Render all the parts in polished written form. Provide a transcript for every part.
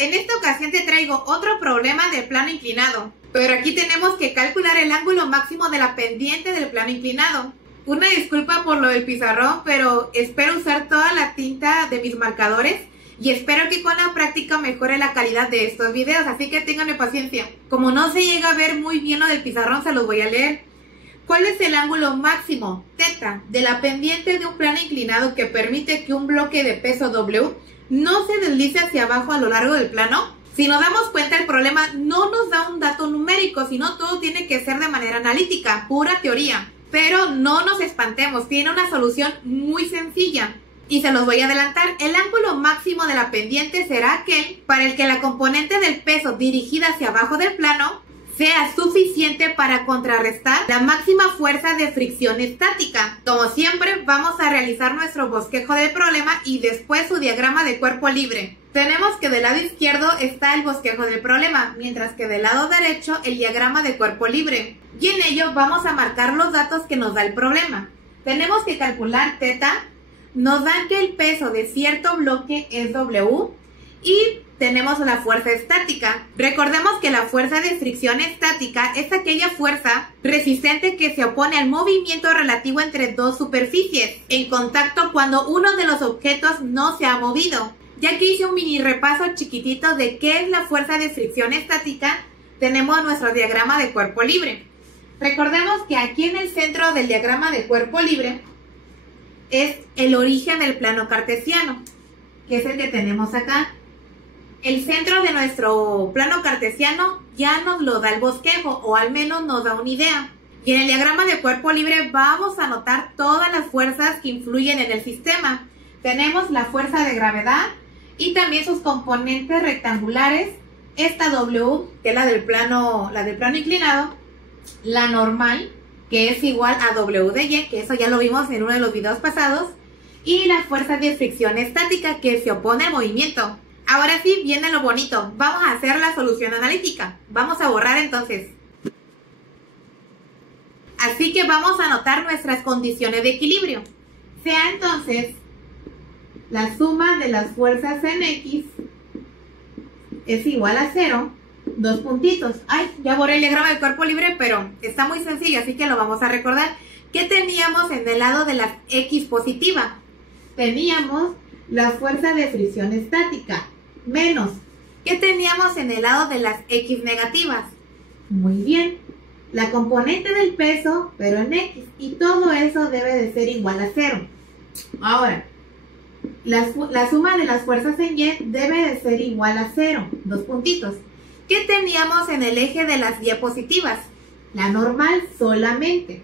en esta ocasión te traigo otro problema del plano inclinado. Pero aquí tenemos que calcular el ángulo máximo de la pendiente del plano inclinado. Una disculpa por lo del pizarrón, pero espero usar toda la tinta de mis marcadores y espero que con la práctica mejore la calidad de estos videos, así que ténganme paciencia. Como no se llega a ver muy bien lo del pizarrón, se los voy a leer. ¿Cuál es el ángulo máximo, θ, de la pendiente de un plano inclinado que permite que un bloque de peso W no se deslice hacia abajo a lo largo del plano? Si nos damos cuenta, el problema no nos da un dato numérico, sino todo tiene que ser de manera analítica, pura teoría. Pero no nos espantemos, tiene una solución muy sencilla. Y se los voy a adelantar, el ángulo máximo de la pendiente será aquel para el que la componente del peso dirigida hacia abajo del plano sea suficiente para contrarrestar la máxima fuerza de fricción estática. Como siempre, vamos a realizar nuestro bosquejo del problema y después su diagrama de cuerpo libre. Tenemos que del lado izquierdo está el bosquejo del problema, mientras que del lado derecho el diagrama de cuerpo libre. Y en ello vamos a marcar los datos que nos da el problema. Tenemos que calcular θ, nos dan que el peso de cierto bloque es W y tenemos la fuerza estática. Recordemos que la fuerza de fricción estática es aquella fuerza resistente que se opone al movimiento relativo entre dos superficies en contacto cuando uno de los objetos no se ha movido. Ya que hice un mini repaso chiquitito de qué es la fuerza de fricción estática, tenemos nuestro diagrama de cuerpo libre. Recordemos que aquí en el centro del diagrama de cuerpo libre es el origen del plano cartesiano, que es el que tenemos acá. El centro de nuestro plano cartesiano ya nos lo da el bosquejo, o al menos nos da una idea. Y en el diagrama de cuerpo libre vamos a anotar todas las fuerzas que influyen en el sistema. Tenemos la fuerza de gravedad y también sus componentes rectangulares, esta W, que es la del plano inclinado, la normal, que es igual a W de Y, que eso ya lo vimos en uno de los videos pasados, y la fuerza de fricción estática, que se opone al movimiento. Ahora sí, viene lo bonito. Vamos a hacer la solución analítica. Vamos a borrar entonces. Así que vamos a anotar nuestras condiciones de equilibrio. Sea entonces la suma de las fuerzas en X es igual a 0, dos puntitos. Ay, ya borré el diagrama del cuerpo libre, pero está muy sencillo, así que lo vamos a recordar. ¿Qué teníamos en el lado de la X positiva? Teníamos la fuerza de fricción estática, menos. ¿Qué teníamos en el lado de las X negativas? Muy bien, la componente del peso, pero en X, y todo eso debe de ser igual a 0. Ahora, la suma de las fuerzas en Y debe de ser igual a 0, dos puntitos. ¿Qué teníamos en el eje de las Y positivas? La normal solamente.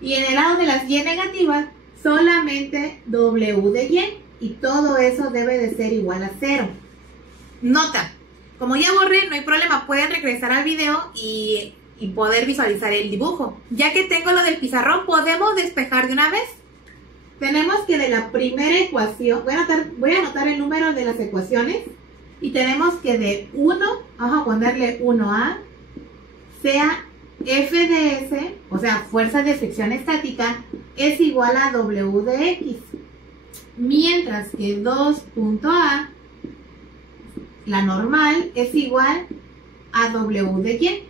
Y en el lado de las Y negativas, solamente W de Y. Y todo eso debe de ser igual a 0. Nota, como ya borré, no hay problema, pueden regresar al video y poder visualizar el dibujo. Ya que tengo lo del pizarrón, ¿podemos despejar de una vez? Tenemos que de la primera ecuación, voy a anotar el número de las ecuaciones, y tenemos que de 1, vamos a ponerle 1A, sea F de S, o sea, fuerza de fricción estática, es igual a W de X. Mientras que 2.A, la normal, es igual a W de Y.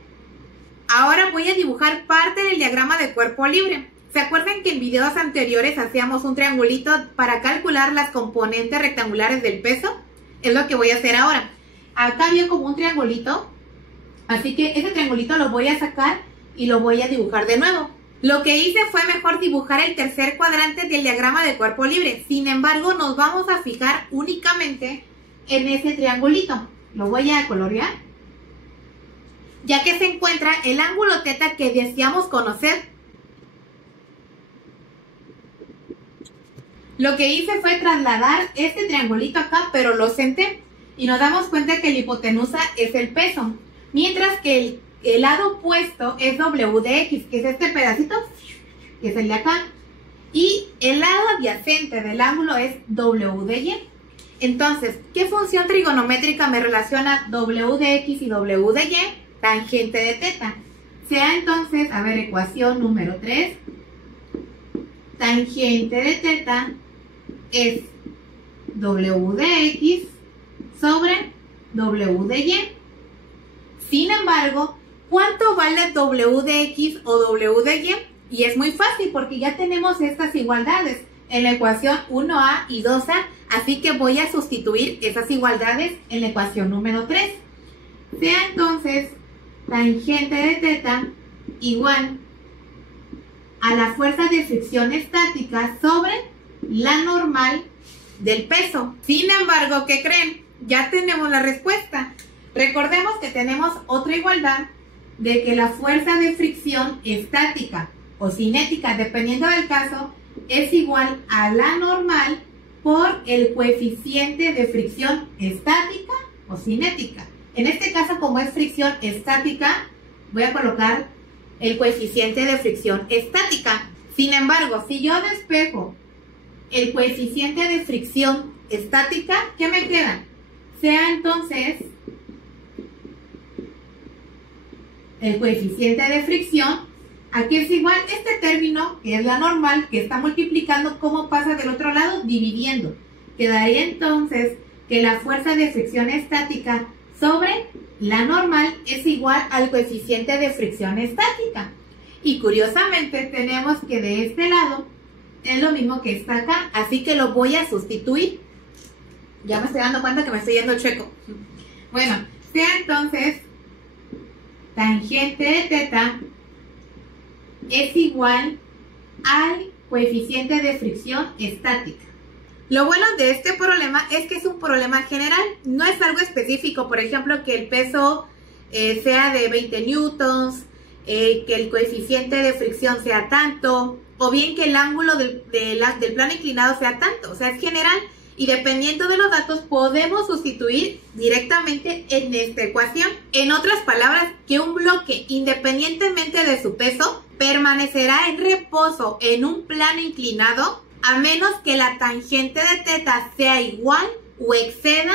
Ahora voy a dibujar parte del diagrama de cuerpo libre. ¿Se acuerdan que en videos anteriores hacíamos un triangulito para calcular las componentes rectangulares del peso? Es lo que voy a hacer ahora. Acá había como un triangulito, así que ese triangulito lo voy a sacar y lo voy a dibujar de nuevo. Lo que hice fue mejor dibujar el tercer cuadrante del diagrama de cuerpo libre. Sin embargo, nos vamos a fijar únicamente en ese triangulito. Lo voy a colorear, ya que se encuentra el ángulo θ que deseamos conocer. Lo que hice fue trasladar este triangulito acá, pero lo senté. Y nos damos cuenta que la hipotenusa es el peso. Mientras que el lado opuesto es W de X, que es este pedacito, que es el de acá. Y el lado adyacente del ángulo es W de Y. Entonces, ¿qué función trigonométrica me relaciona W de X y W de Y? Tangente de θ. Sea entonces, a ver, ecuación número 3. Tangente de θ es W de X sobre W de Y. Sin embargo, ¿cuánto vale W de X o W de Y? Y es muy fácil porque ya tenemos estas igualdades en la ecuación 1A y 2A, así que voy a sustituir esas igualdades en la ecuación número 3. Sea entonces tangente de teta igual a la fuerza de fricción estática sobre la normal del peso. Sin embargo, ¿qué creen? Ya tenemos la respuesta. Recordemos que tenemos otra igualdad de que la fuerza de fricción estática o cinética, dependiendo del caso, es igual a la normal por el coeficiente de fricción estática o cinética. En este caso, como es fricción estática, voy a colocar el coeficiente de fricción estática. Sin embargo, si yo despejo el coeficiente de fricción estática, ¿qué me queda? Sea entonces el coeficiente de fricción, aquí es igual este término, que es la normal, que está multiplicando, ¿cómo pasa del otro lado? Dividiendo. Quedaría entonces que la fuerza de fricción estática sobre la normal es igual al coeficiente de fricción estática. Y curiosamente tenemos que de este lado es lo mismo que está acá, así que lo voy a sustituir. Ya me estoy dando cuenta que me estoy yendo chueco. Bueno, sea entonces tangente de teta es igual al coeficiente de fricción estática. Lo bueno de este problema es que es un problema general, no es algo específico. Por ejemplo, que el peso sea de 20 newtons, que el coeficiente de fricción sea tanto, o bien que el ángulo del plano inclinado sea tanto. O sea, es general y dependiendo de los datos podemos sustituir directamente en esta ecuación. En otras palabras, que un bloque, independientemente de su peso, permanecerá en reposo en un plano inclinado a menos que la tangente de teta sea igual o exceda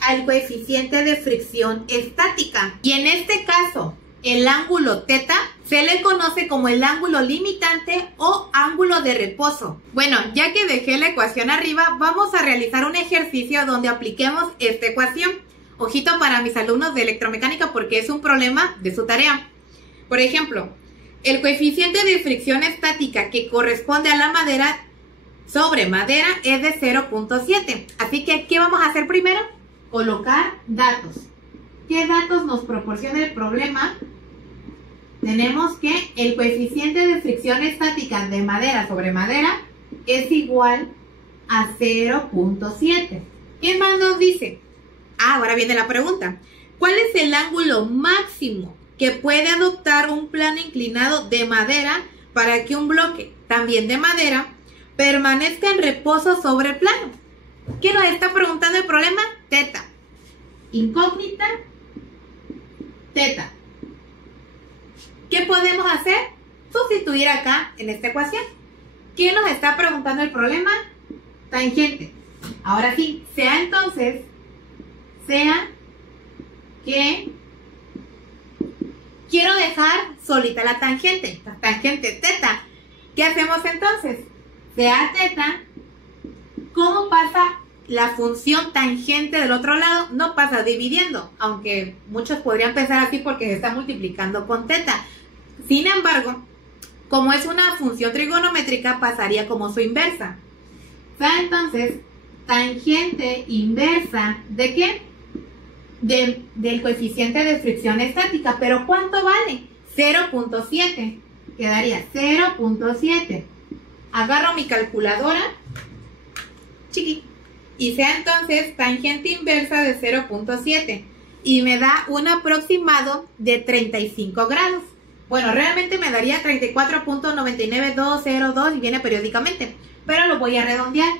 al coeficiente de fricción estática. Y en este caso, el ángulo teta se le conoce como el ángulo limitante o ángulo de reposo. Bueno, ya que dejé la ecuación arriba, vamos a realizar un ejercicio donde apliquemos esta ecuación. Ojito para mis alumnos de electromecánica porque es un problema de su tarea. Por ejemplo, el coeficiente de fricción estática que corresponde a la madera sobre madera es de 0.7. Así que, ¿qué vamos a hacer primero? Colocar datos. ¿Qué datos nos proporciona el problema? Tenemos que el coeficiente de fricción estática de madera sobre madera es igual a 0.7. ¿Qué más nos dice? Ahora viene la pregunta. ¿Cuál es el ángulo máximo que puede adoptar un plano inclinado de madera para que un bloque, también de madera, permanezca en reposo sobre el plano? ¿Qué nos está preguntando el problema? Teta. Incógnita, teta. ¿Qué podemos hacer? Sustituir acá en esta ecuación. ¿Qué nos está preguntando el problema? Tangente. Ahora sí, sea entonces, sea que quiero dejar solita la tangente teta. ¿Qué hacemos entonces? Sea teta, ¿cómo pasa la función tangente del otro lado? No pasa dividiendo, aunque muchos podrían pensar así porque se está multiplicando con teta. Sin embargo, como es una función trigonométrica, pasaría como su inversa. O sea, entonces, tangente inversa, ¿de qué? Del coeficiente de fricción estática. ¿Pero cuánto vale? 0.7. Quedaría 0.7. Agarro mi calculadora, chiqui, y sea entonces tangente inversa de 0.7 y me da un aproximado de 35 grados. Bueno, realmente me daría 34.99202 y viene periódicamente, pero lo voy a redondear.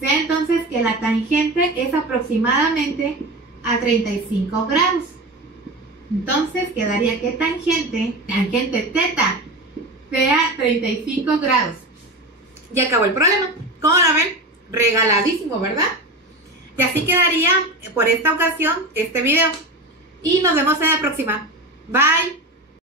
Sea entonces que la tangente es aproximadamente a 35 grados. Entonces quedaría que tangente teta, sea 35 grados. Ya acabó el problema. ¿Cómo la ven? Regaladísimo, ¿verdad? Y así quedaría por esta ocasión este video. Y nos vemos en la próxima. Bye.